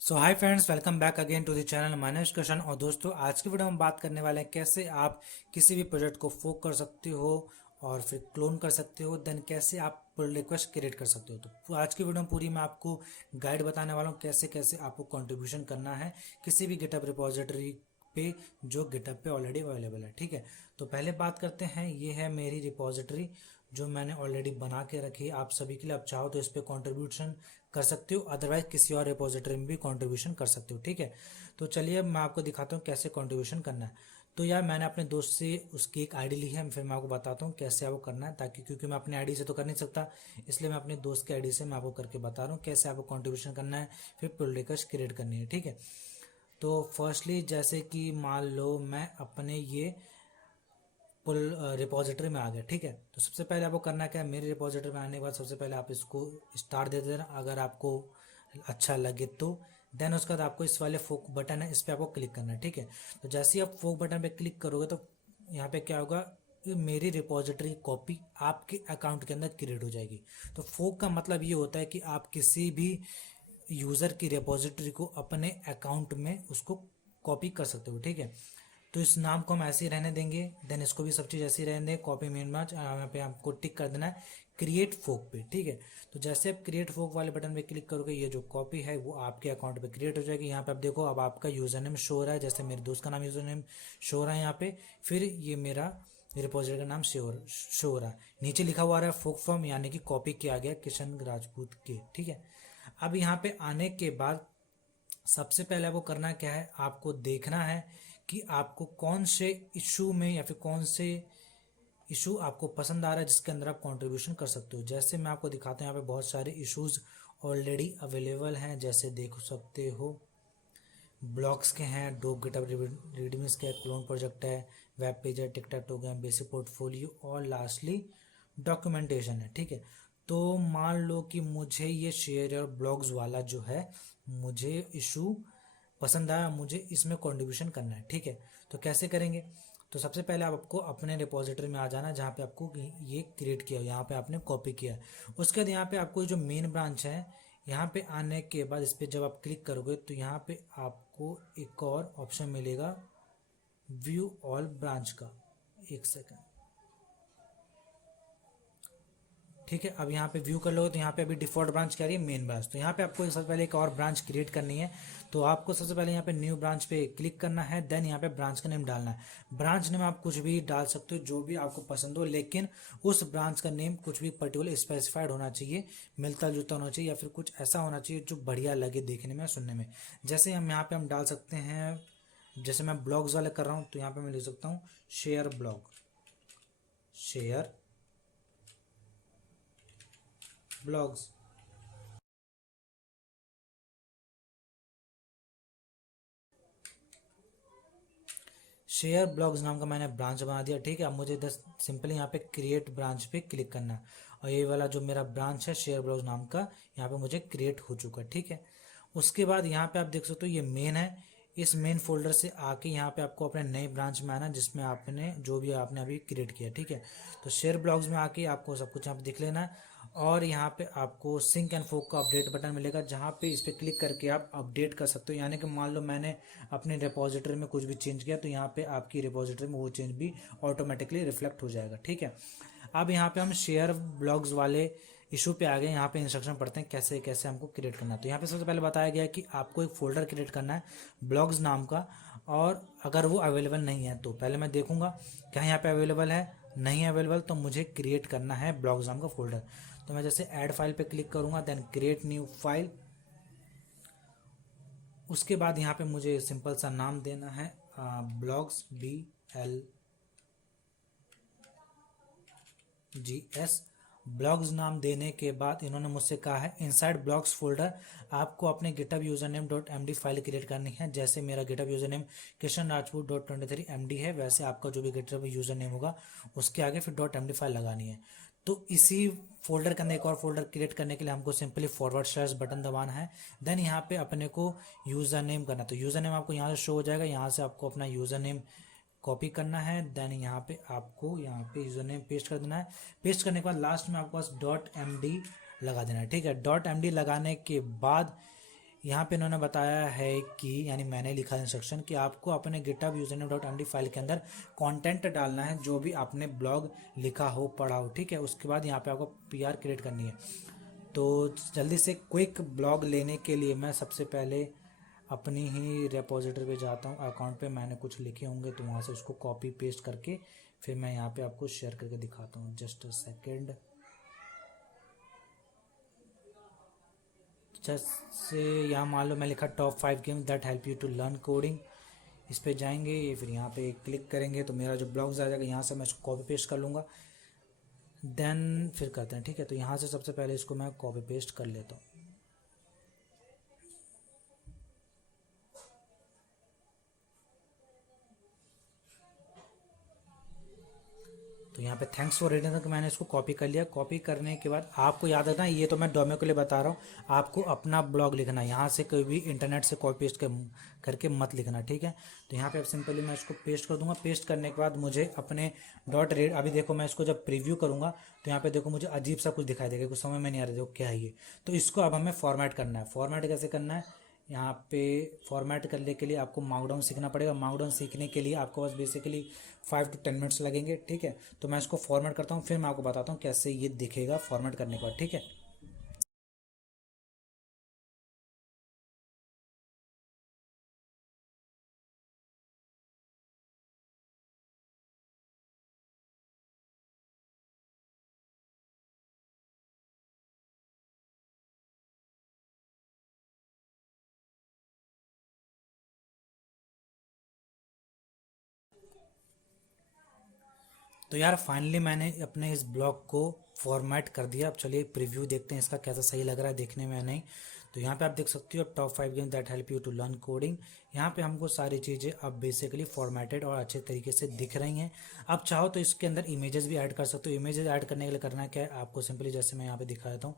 So hi friends, welcome back again to the channel minus question. और दोस्तों, आज की वीडियो में बात करने वाले हैं कैसे आप किसी भी प्रोजेक्ट को फोक कर सकते हो और फिर क्लोन कर सकते हो, देन कैसे आप पुल रिक्वेस्ट क्रिएट कर सकते हो। तो आज की वीडियो में पूरी मैं आपको गाइड बताने वाला हूँ कैसे कैसे आपको कंट्रीब्यूशन करना है किसी भी गिटहब रिपोजिटरी पे जो गिटहब पे ऑलरेडी अवेलेबल है। ठीक है, तो पहले बात करते हैं। ये है मेरी रिपोजिटरी जो मैंने ऑलरेडी बना के रखी है आप सभी के लिए। आप चाहो तो इस पर कॉन्ट्रीब्यूशन कर सकते हो, अदरवाइज किसी और रिपोजिटरी में भी कंट्रीब्यूशन कर सकते हो। ठीक है, तो चलिए मैं आपको दिखाता हूँ कैसे कंट्रीब्यूशन करना है। तो यार मैंने अपने दोस्त से उसकी एक आईडी ली है, फिर मैं आपको बताता हूँ कैसे आपको करना है, ताकि क्योंकि मैं अपनी आईडी से तो कर नहीं सकता, इसलिए मैं अपने दोस्त की आईडी से मैं आपको करके बता रहा हूँ कैसे आपको कंट्रीब्यूशन करना है, फिर पुल रिक्वेस्ट क्रिएट करनी है। ठीक है, तो फर्स्टली जैसे कि मान लो मैं अपने ये पुल रिपोजिटरी में आ गया। ठीक है, तो सबसे पहले आपको करना क्या है, मेरे रिपोजिटरी में आने के बाद सबसे पहले आप इसको स्टार दे देना अगर आपको अच्छा लगे तो। देन उसके बाद आपको इस वाले फोक बटन है, इस पर आपको क्लिक करना है। ठीक है, तो जैसे ही आप फोक बटन पे क्लिक करोगे तो यहाँ पे क्या होगा, ये मेरी रिपोजिटरी कॉपी आपके अकाउंट के अंदर क्रिएट हो जाएगी। तो फोक का मतलब ये होता है कि आप किसी भी यूज़र की रिपोजिटरी को अपने अकाउंट में उसको कॉपी कर सकते हो। ठीक है, तो इस नाम को हम ऐसे ही रहने देंगे। देन इसको भी सब चीज़ ऐसे ही रहने देंगे। कॉपी मेन ब्रांच यहाँ पे आपको टिक कर देना है क्रिएट फोक पे। ठीक है, तो जैसे आप क्रिएट फोक वाले बटन पे क्लिक करोगे ये जो कॉपी है वो आपके अकाउंट पे क्रिएट हो जाएगी। यहाँ पे आप देखो अब आपका यूज़र नेम शो हो रहा है, जैसे मेरे दोस्त का नाम यूज़र नेम शो हो रहा है यहाँ पे, फिर ये मेरा रिपोजिटरी का नाम शो हो रहा है। नीचे लिखा हुआ आ रहा है फोक फॉर्म, यानी कि कॉपी किया गया किशन राजपूत के। ठीक है, अब यहाँ पे आने के बाद सबसे पहले आपको करना क्या है, आपको देखना है कि आपको कौन से इशू में या फिर कौन से इशू आपको पसंद आ रहा है जिसके अंदर आप कंट्रीब्यूशन कर सकते हो। जैसे मैं आपको दिखाता हूँ, यहाँ पे बहुत सारे इश्यूज ऑलरेडी अवेलेबल हैं, जैसे देख सकते हो ब्लॉग्स के हैं, डोप गिटहब रिडीम्स के, क्लोन प्रोजेक्ट है, वेब पेज है, टिकटॉक हो गया, बेसिक पोर्टफोलियो और लास्टली डॉक्यूमेंटेशन है। ठीक है, तो मान लो कि मुझे ये शेयर और ब्लॉग्स वाला जो है मुझे इशू पसंद आया, मुझे इसमें कंट्रीब्यूशन करना है। ठीक है, तो कैसे करेंगे, तो सबसे पहले आपको अपने रिपोजिटरी में आ जाना जहाँ पे आपको ये क्रिएट किया, यहाँ पे आपने कॉपी किया है। उसके बाद यहाँ पे आपको जो मेन ब्रांच है, यहाँ पे आने के बाद इस पर जब आप क्लिक करोगे तो यहाँ पे आपको एक और ऑप्शन मिलेगा व्यू ऑल ब्रांच का। एक सेकंड, ठीक है, अब यहाँ पे व्यू कर लो तो यहाँ पे अभी डिफॉल्ट ब्रांच क्या रही है, मेन ब्रांच। तो यहाँ पे आपको सबसे पहले एक और ब्रांच क्रिएट करनी है। तो आपको सबसे पहले यहाँ पे न्यू ब्रांच पे क्लिक करना है, देन यहाँ पे ब्रांच का नेम डालना है। ब्रांच नेम आप कुछ भी डाल सकते हो जो भी आपको पसंद हो, लेकिन उस ब्रांच का नेम कुछ भी पर्टिकुलर स्पेसिफाइड होना चाहिए, मिलता जुलता होना चाहिए, या फिर कुछ ऐसा होना चाहिए जो बढ़िया लगे देखने में सुनने में। जैसे हम यहाँ पे हम डाल सकते हैं, जैसे मैं ब्लॉग्स वाले कर रहा हूँ तो यहाँ पे मैं लिख सकता हूँ share blog, share blogs. Share blogs नाम का मैंने ब्रांच बना दिया। ठीक है, अब मुझे बस सिंपली यहाँ पे क्रिएट ब्रांच पे क्लिक करना है, और ये वाला जो मेरा ब्रांच है शेयर ब्लॉग्स नाम का, यहाँ पे मुझे क्रिएट हो चुका है। ठीक है, उसके बाद यहाँ पे आप देख सकते हो ये मेन है। इस मेन फोल्डर से आके यहाँ पे आपको अपने नए ब्रांच में आना जिसमें आपने जो भी आपने अभी क्रिएट किया। ठीक है, तो शेयर ब्लॉग्स में आके आपको सब कुछ यहाँ पे दिख लेना है, और यहाँ पे आपको सिंक एंड फोक का अपडेट बटन मिलेगा जहाँ पे इस पर क्लिक करके आप अपडेट कर सकते हो। यानी कि मान लो मैंने अपने रिपोजिटरी में कुछ भी चेंज किया तो यहाँ पे आपकी रिपोजिटरी में वो चेंज भी ऑटोमेटिकली रिफ्लेक्ट हो जाएगा। ठीक है, अब यहाँ पे हम शेयर ब्लॉग्स वाले इशू पे आ गए। यहाँ पे इंस्ट्रक्शन पढ़ते हैं कैसे कैसे हमको क्रिएट करना है। तो यहाँ पे सबसे पहले बताया गया है कि आपको एक फोल्डर क्रिएट करना है ब्लॉग्स नाम का, और अगर वो अवेलेबल नहीं है तो पहले मैं देखूंगा क्या यहाँ पे अवेलेबल है। नहीं है अवेलेबल तो मुझे क्रिएट करना है ब्लॉग्स नाम का फोल्डर। तो मैं जैसे ऐड फाइल पे क्लिक करूंगा, देन क्रिएट न्यू फाइल। उसके बाद यहाँ पे मुझे सिंपल सा नाम देना है ब्लॉग्स, BLGS ब्लॉग्स नाम देने के बाद इन्होंने मुझसे कहा है इनसाइड ब्लॉग्स फोल्डर आपको अपने GitHub user name .md file create करनी है। जैसे मेरा GitHub user name Kishan Rajput .23 MD है, वैसे आपका जो भी गिटहब यूजर नेम होगा उसके आगे फिर .md फाइल लगानी है। तो इसी फोल्डर के अंदर एक और फोल्डर क्रिएट करने के लिए हमको सिंपली फॉरवर्ड स्लैश बटन दबाना है। देन यहाँ पे अपने को यूज़र नेम करना है, तो यूज़र नेम आपको यहाँ से शो हो जाएगा, यहाँ से आपको अपना यूज़र नेम कॉपी करना है। देन यहाँ पे आपको यहाँ पे यूज़र नेम पेस्ट कर देना है। पेस्ट करने के बाद लास्ट में आपको बस .md लगा देना है। ठीक है, .md लगाने के बाद यहाँ पे इन्होंने बताया है कि यानी मैंने लिखा इंस्ट्रक्शन कि आपको अपने GitHub username dot MD file के अंदर कंटेंट डालना है जो भी आपने ब्लॉग लिखा हो पढ़ा हो, ठीक है। उसके बाद यहाँ पे आपको पीआर क्रिएट करनी है। तो जल्दी से क्विक ब्लॉग लेने के लिए मैं सबसे पहले अपनी ही रेपोजिटरी पे जाता हूँ। अकाउंट पे मैंने कुछ लिखे होंगे तो वहाँ से उसको कॉपी पेस्ट करके फिर मैं यहाँ पे आपको शेयर करके दिखाता हूँ। Just a second. जैसे यहाँ मान लो मैं लिखा top 5 games that help you to learn coding. इस पे जाएंगे, फिर यहाँ पे क्लिक करेंगे तो मेरा जो ब्लॉग्स आ जाएगा, यहाँ से मैं इसको कॉपी पेस्ट कर लूँगा। देन फिर करते हैं, ठीक है। तो यहाँ से सबसे पहले इसको मैं कॉपी पेस्ट कर लेता हूँ। तो यहाँ पे थैंक्स फॉर रीडिंग तक मैंने इसको कॉपी कर लिया। कॉपी करने के बाद आपको याद रखना, ये तो मैं डोमो के लिए बता रहा हूँ, आपको अपना ब्लॉग लिखना है। यहाँ से कोई भी इंटरनेट से कॉपी पेस्ट करके मत लिखना, ठीक है। तो यहाँ पे अब सिंपली मैं इसको पेस्ट कर दूंगा। पेस्ट करने के बाद मुझे अपने डॉट रेड, अभी देखो मैं इसको जब प्रीव्यू करूँगा तो यहाँ पे देखो मुझे अजीब सा कुछ दिखाई देगा, कुछ समझ में नहीं आ रहा देखो क्या है ये। तो इसको अब हमें फॉर्मेट करना है। फॉर्मेट कैसे करना है, यहाँ पे फॉर्मेट करने के लिए आपको मार्कडाउन सीखना पड़ेगा। मार्कडाउन सीखने के लिए आपको बस बेसिकली 5 to 10 मिनट्स लगेंगे, ठीक है। तो मैं इसको फॉर्मेट करता हूँ, फिर मैं आपको बताता हूँ कैसे ये दिखेगा फॉर्मेट करने के बाद, ठीक है। तो यार फाइनली मैंने अपने इस ब्लॉग को फॉर्मेट कर दिया। अब चलिए प्रीव्यू देखते हैं इसका कैसा सही लग रहा है देखने में या नहीं। तो यहाँ पे आप देख सकते हो top 5 games that help you to learn coding. यहाँ पे हमको सारी चीज़ें अब बेसिकली फॉर्मेटेड और अच्छे तरीके से दिख रही हैं। अब चाहो तो इसके अंदर इमेजेस भी ऐड कर सकते हो। इमेजेस ऐड करने के लिए करना क्या है आपको, सिंपली जैसे मैं यहाँ पे दिखा देता हूँ।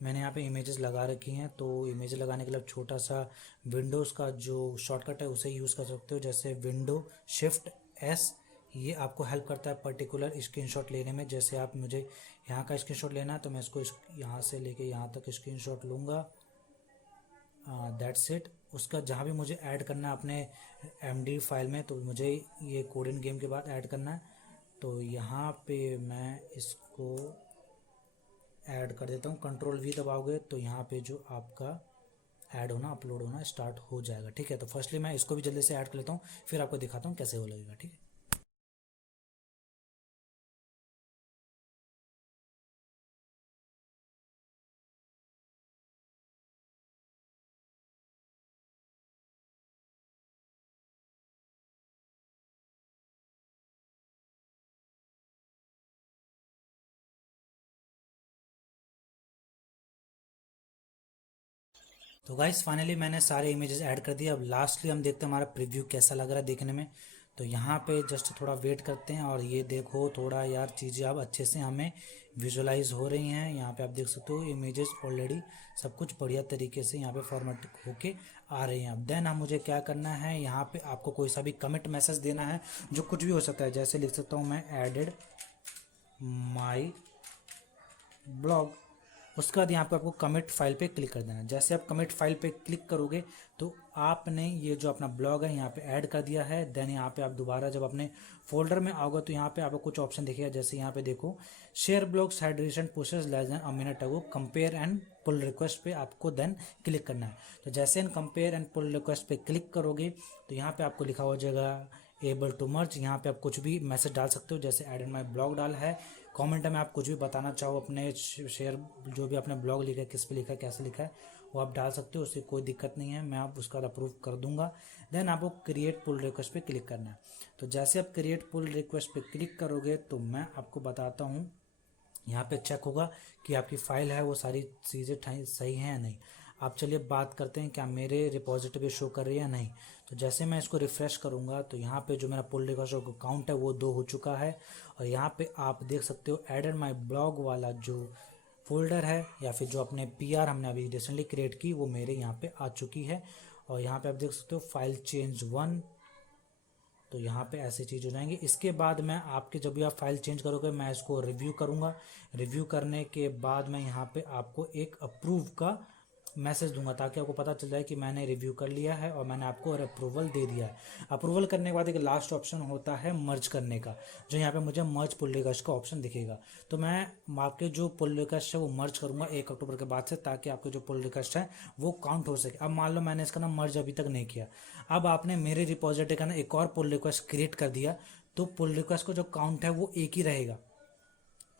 मैंने यहाँ पे इमेजेस लगा रखी हैं, तो इमेज लगाने के लिए छोटा सा विंडोज़ का जो शॉर्टकट है उसे यूज़ कर सकते हो, जैसे विंडो शिफ्ट एस। ये आपको हेल्प करता है पर्टिकुलर स्क्रीनशॉट लेने में। जैसे आप मुझे यहाँ का स्क्रीनशॉट लेना है तो मैं इसको यहाँ से लेके यहाँ तक स्क्रीनशॉट लूँगा, दैट्स इट। उसका जहाँ भी मुझे ऐड करना है अपने एमडी फाइल में, तो मुझे ये कोडिंग गेम के बाद ऐड करना है। तो यहाँ पे मैं इसको ऐड कर देता हूँ। कंट्रोल वी दबाओगे तो यहाँ पे जो आपका ऐड होना अपलोड होना स्टार्ट हो जाएगा, ठीक है। तो फर्स्टली मैं इसको भी जल्दी से ऐड कर लेता हूँ, फिर आपको दिखाता हूँ कैसे हो लगेगा, ठीक है। तो गाइस फाइनली मैंने सारे इमेजेस ऐड कर दिए। अब लास्टली हम देखते हैं हमारा प्रीव्यू कैसा लग रहा है देखने में। तो यहाँ पे जस्ट थोड़ा वेट करते हैं और ये देखो थोड़ा यार चीज़ें अब अच्छे से हमें विजुअलाइज हो रही हैं। यहाँ पे आप देख सकते हो इमेजेस ऑलरेडी सब कुछ बढ़िया तरीके से यहाँ पे फॉर्मेट होके आ रही हैं। अब देन हम मुझे क्या करना है, यहाँ पे आपको कोई सा भी कमिट मैसेज देना है जो कुछ भी हो सकता है। जैसे लिख सकता हूँ मैं एडेड माई ब्लॉग। उसके बाद यहाँ पे आपको कमिट फाइल पे क्लिक कर देना है। जैसे आप कमिट फाइल पे क्लिक करोगे तो आपने ये जो अपना ब्लॉग है यहाँ पे ऐड कर दिया है। देन यहाँ पे आप दोबारा जब अपने फोल्डर में आओगे तो यहाँ पे आपको कुछ ऑप्शन दिखेगा। जैसे यहाँ पे देखो share blogs had recent posted less than a minute ago, compare and pull request पे आपको देन क्लिक करना है। तो जैसे इन कंपेयर एंड पुल रिक्वेस्ट पे क्लिक करोगे तो यहाँ पे आपको लिखा हो जाएगा एबल टू मर्ज। यहाँ पे आप कुछ भी मैसेज डाल सकते हो, जैसे एड इन माई ब्लॉग डाल है। कमेंट में आप कुछ भी बताना चाहो अपने शेयर, जो भी आपने ब्लॉग लिखा है किस पे लिखा है कैसे लिखा है वो आप डाल सकते हो, उससे कोई दिक्कत नहीं है। मैं आप उसका अप्रूव कर दूंगा। देन आपको क्रिएट पुल रिक्वेस्ट पे क्लिक करना है। तो जैसे आप क्रिएट पुल रिक्वेस्ट पे क्लिक करोगे तो मैं आपको बताता हूँ, यहाँ पे चेक होगा कि आपकी फाइल है वो सारी चीज़ें सही हैं या नहीं। आप चलिए बात करते हैं क्या मेरे रिपॉजिटरी पे शो कर रही है या नहीं। तो जैसे मैं इसको रिफ़्रेश करूँगा तो यहाँ पे जो मेरा पुल रिक्वेस्ट काउंट है वो 2 हो चुका है। और यहाँ पे आप देख सकते हो एडेड माई ब्लॉग वाला जो फोल्डर है या फिर जो अपने पीआर हमने अभी रिसेंटली क्रिएट की वो मेरे यहाँ पे आ चुकी है। और यहाँ पे आप देख सकते हो फाइल चेंज 1। तो यहाँ पे ऐसी चीज़ हो जाएंगी। इसके बाद मैं आपके जब भी आप फाइल चेंज करोगे मैं इसको रिव्यू करूँगा। रिव्यू करने के बाद मैं यहाँ पे आपको एक अप्रूव का मैसेज दूंगा ताकि आपको पता चल जाए कि मैंने रिव्यू कर लिया है और मैंने आपको अप्रूवल दे दिया है। अप्रूवल करने के बाद एक लास्ट ऑप्शन होता है मर्ज करने का, जो यहाँ पे मुझे मर्ज पुल रिक्वेस्ट का ऑप्शन दिखेगा। तो मैं आपके जो पुल रिक्वेस्ट है वो मर्ज करूंगा 1 अक्टूबर के बाद से, ताकि आपके जो पुल रिक्वेस्ट है वो काउंट हो सके। अब मान लो मैंने इसका ना मर्ज अभी तक नहीं किया, अब आपने मेरे रिपोजिटरी का ना एक और पुल रिक्वेस्ट क्रिएट कर दिया, तो पुल रिक्वेस्ट का जो काउंट है वो एक ही रहेगा।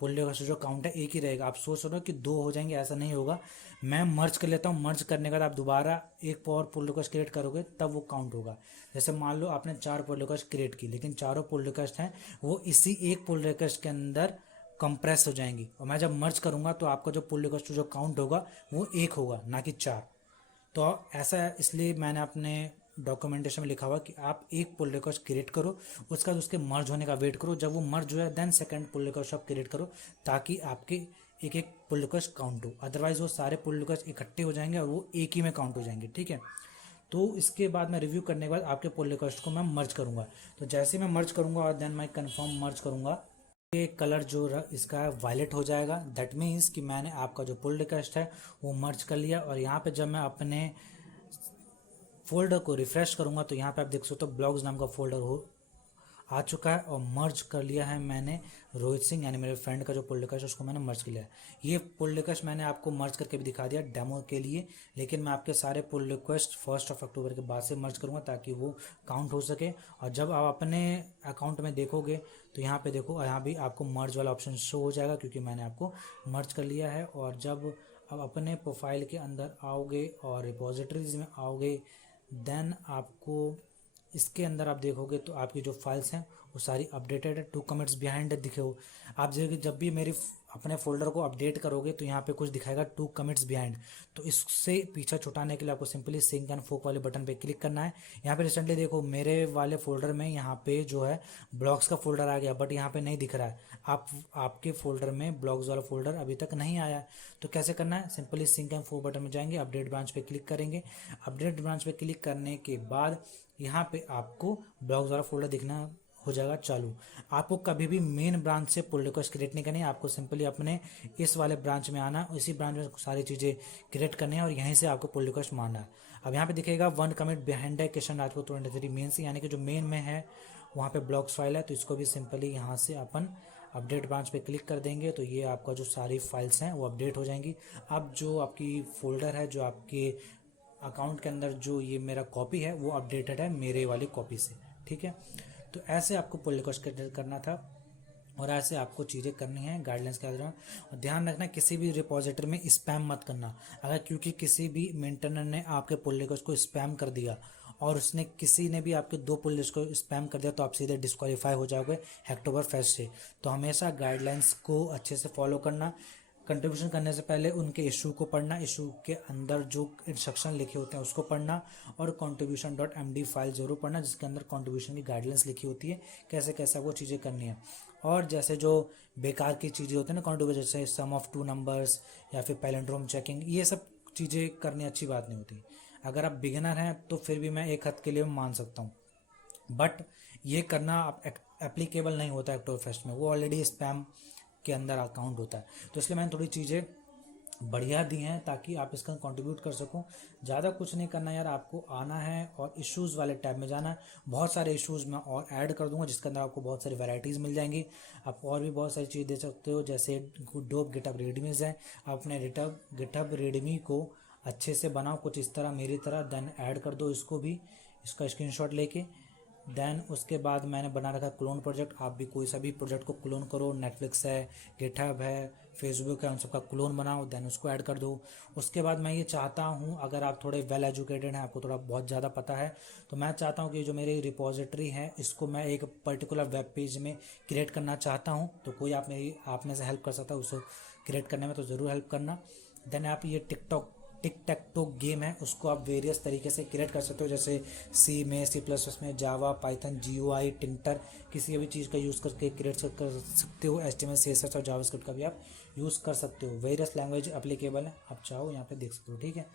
पुल रिक्वेस्ट जो काउंट है एक ही रहेगा। आप सोच रहे हो कि 2 हो जाएंगे, ऐसा नहीं होगा। मैं मर्ज कर लेता हूँ, मर्ज करने के बाद आप दोबारा एक और पुल रिक्वेस्ट क्रिएट करोगे तब वो काउंट होगा। जैसे मान लो आपने 4 पुल रिक्वेस्ट क्रिएट की, लेकिन चारों पुल रिक्वेस्ट हैं वो इसी एक पुल रिक्वेस्ट के अंदर कंप्रेस हो जाएंगी, और मैं जब मर्ज करूंगा तो आपका जो पुल रिक्वेस्ट जो काउंट होगा वो 1 होगा, ना कि 4। तो ऐसा इसलिए मैंने अपने डॉक्यूमेंटेशन में लिखा हुआ कि आप एक पुल रिक्वेस्ट क्रिएट करो, उसका उसके मर्ज होने का वेट करो, जब वो मर्ज हो जाए देन सेकंड पुल रिक्वेस्ट आप क्रिएट करो, ताकि आपके एक एक पुल रिक्वेस्ट काउंट हो। अदरवाइज वो सारे पुल रिक्वेस्ट इकट्ठे हो जाएंगे और वो एक ही में काउंट हो जाएंगे, ठीक है। तो इसके बाद मैं रिव्यू करने के बाद आपके पुल रिक्वेस्ट को मैं मर्ज करूंगा। तो जैसे मैं मर्ज करूंगा और देन मैं कंफर्म मर्ज करूंगा, ये कलर जो इसका वायलेट हो जाएगा। दैट मीन्स कि मैंने आपका जो पुल रिक्वेस्ट है वो मर्ज कर लिया। और यहाँ पे जब मैं अपने फोल्डर को रिफ्रेश करूंगा तो यहाँ पे आप देख सकते हो ब्लॉग्स नाम का फोल्डर हो आ चुका है, और मर्ज कर लिया है मैंने रोहित सिंह यानी मेरे फ्रेंड का जो पुल रिक्वेस्ट उसको मैंने मर्ज कर लिया है। ये पुल रिक्वेस्ट मैंने आपको मर्ज करके भी दिखा दिया डेमो के लिए, लेकिन मैं आपके सारे पुल रिक्वेस्ट 1 अक्टूबर के बाद से मर्ज करूंगा ताकि वो काउंट हो सके। और जब आप अपने अकाउंट में देखोगे तो यहाँ पे देखो, यहाँ भी आपको मर्ज वाला ऑप्शन शो हो जाएगा क्योंकि मैंने आपको मर्ज कर लिया है। और जब आप अपने प्रोफाइल के अंदर आओगे और रिपोजिटरीज में आओगे, देन आपको इसके अंदर आप देखोगे तो आपकी जो फाइल्स हैं वो सारी अपडेटेड है। 2 कमिट्स बिहाइंड दिखे हो आप, जब भी मेरी अपने फोल्डर को अपडेट करोगे तो यहाँ पे कुछ दिखाएगा 2 कमिट्स बिहाइंड। तो इससे पीछा छुटाने के लिए आपको सिंपली सिंक एंड फोक वाले बटन पे क्लिक करना है। यहाँ पे रिसेंटली देखो मेरे वाले फोल्डर में यहाँ पे जो है ब्लॉग्स का फोल्डर आ गया, बट यहाँ पे नहीं दिख रहा है। आपके फोल्डर में ब्लॉग्स वाला फोल्डर अभी तक नहीं आया है। तो कैसे करना है, simply sync and fork button में जाएंगे, अपडेट ब्रांच पे क्लिक करेंगे। अपडेट ब्रांच पे क्लिक करने के बाद यहाँ पे आपको ब्लॉग्स वाला फोल्डर दिखना हो जाएगा चालू। आपको कभी भी मेन ब्रांच से पुल रिक्वेस्ट क्रिएट नहीं करनी है, आपको सिंपली अपने इस वाले ब्रांच में आना, इसी ब्रांच में सारी चीज़ें क्रिएट करनी है और यहीं से आपको पुल रिक्वेस्ट मारना है। अब यहाँ पे दिखेगा 1 कमिट बिहाइंड है किशन राजपूत 23 मेन से, यानी कि जो मेन में है वहाँ पे ब्लॉग्स फाइल है। तो इसको भी सिंपली यहाँ से अपन अपडेट ब्रांच पे क्लिक कर देंगे तो ये आपका जो सारी फाइल्स हैं वो अपडेट हो जाएंगी। अब जो आपकी फोल्डर है, जो आपके अकाउंट के अंदर जो ये मेरा कॉपी है वो अपडेटेड है मेरे वाली कॉपी से, ठीक है। तो ऐसे आपको पुल रिक्वेस्ट करना था और ऐसे आपको चीज़ें करनी है गाइडलाइंस के आधार पर। ध्यान रखना किसी भी रिपोजिटरी में स्पैम मत करना। अगर क्योंकि किसी भी मेंटेनर ने आपके पुल रिक्वेस्ट को स्पैम कर दिया और उसने किसी ने भी आपके 2 पुल रिक्वेस्ट को स्पैम कर दिया तो आप सीधे डिस्क्वालीफाई हो जाओगे हैकटोबर फेस्ट से। तो हमेशा गाइडलाइंस को अच्छे से फॉलो करना। कंट्रीब्यूशन करने से पहले उनके इशू को पढ़ना, इशू के अंदर जो इंस्ट्रक्शन लिखे होते हैं उसको पढ़ना, और contribution.md फाइल जरूर पढ़ना जिसके अंदर कंट्रीब्यूशन की गाइडलाइंस लिखी होती है कैसे कैसे वो चीज़ें करनी है। और जैसे जो बेकार की चीज़ें होती हैं ना कंट्रीब्यूशन, जैसे सम ऑफ 2 नंबर्स या फिर पैलेंड्रोम चेकिंग, ये सब चीज़ें करनी अच्छी बात नहीं होती। अगर आप बिगिनर हैं तो फिर भी मैं 1 हद के लिए मान सकता हूँ, बट ये करना एप्लीकेबल नहीं होता एक्टोबर फेस्ट में, वो ऑलरेडी स्पैम के अंदर अकाउंट होता है। तो इसलिए मैंने थोड़ी चीज़ें बढ़िया दी हैं ताकि आप इसका कंट्रीब्यूट कर सको। ज़्यादा कुछ नहीं करना यार, आपको आना है और इश्यूज़ वाले टैब में जाना है। बहुत सारे इश्यूज़ मैं और ऐड कर दूंगा जिसके अंदर आपको बहुत सारी वैरायटीज़ मिल जाएंगी। आप और भी बहुत सारी चीज़ दे सकते हो, जैसे डोप गिटहब रेडमीज है। आप अपने गिटहब रेडमी को अच्छे से बनाओ कुछ इस तरह मेरी तरह, देन ऐड कर दो इसको भी, इसका स्क्रीनशॉट लेके। देन उसके बाद मैंने बना रखा क्लोन प्रोजेक्ट। आप भी कोई सा भी प्रोजेक्ट को क्लोन करो, नेटफ्लिक्स है, गिटहब है, फेसबुक है, उन सबका क्लोन बनाओ, देन उसको ऐड कर दो। उसके बाद मैं ये चाहता हूँ, अगर आप थोड़े वेल एजुकेटेड हैं, आपको थोड़ा बहुत ज़्यादा पता है, तो मैं चाहता हूँ कि जो मेरी रिपोजिटरी है इसको मैं एक पर्टिकुलर वेब पेज में क्रिएट करना चाहता हूँ। तो कोई आप में से हेल्प कर सकता है उसको क्रिएट करने में, तो ज़रूर हेल्प करना। देन आप ये टिक टैक टो गेम है उसको आप वेरियस तरीके से क्रिएट कर सकते हो, जैसे सी में, C++ में, जावा, पाइथन, GUI, टिंटर, किसी भी चीज़ का यूज़ करके क्रिएट कर सकते हो। HTML, CSS और जावास्क्रिप्ट का भी आप यूज़ कर सकते हो। वेरियस लैंग्वेज एप्लीकेबल है, आप चाहो यहाँ पे देख सकते हो, ठीक है।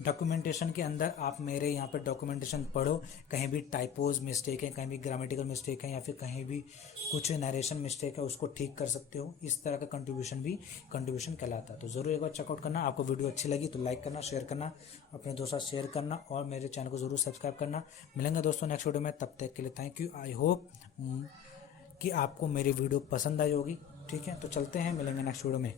डॉक्यूमेंटेशन के अंदर आप मेरे यहाँ पे डॉक्यूमेंटेशन पढ़ो, कहीं भी टाइपोज मिस्टेक है, कहीं भी ग्रामेटिकल मिस्टेक है, या फिर कहीं भी कुछ नरेशन मिस्टेक है, उसको ठीक कर सकते हो। इस तरह का कंट्रीब्यूशन भी कंट्रीब्यूशन कहलाता है। तो ज़रूर एक बार चेकआउट करना। आपको वीडियो अच्छी लगी तो लाइक करना, शेयर करना, अपने दोस्तों साथ शेयर करना, और मेरे चैनल को ज़रूर सब्सक्राइब करना। मिलेंगे दोस्तों नेक्स्ट वीडियो में, तब तक के लिए थैंक यू। आई होप कि आपको मेरी वीडियो पसंद आई होगी। ठीक है, तो चलते हैं, मिलेंगे नेक्स्ट वीडियो में।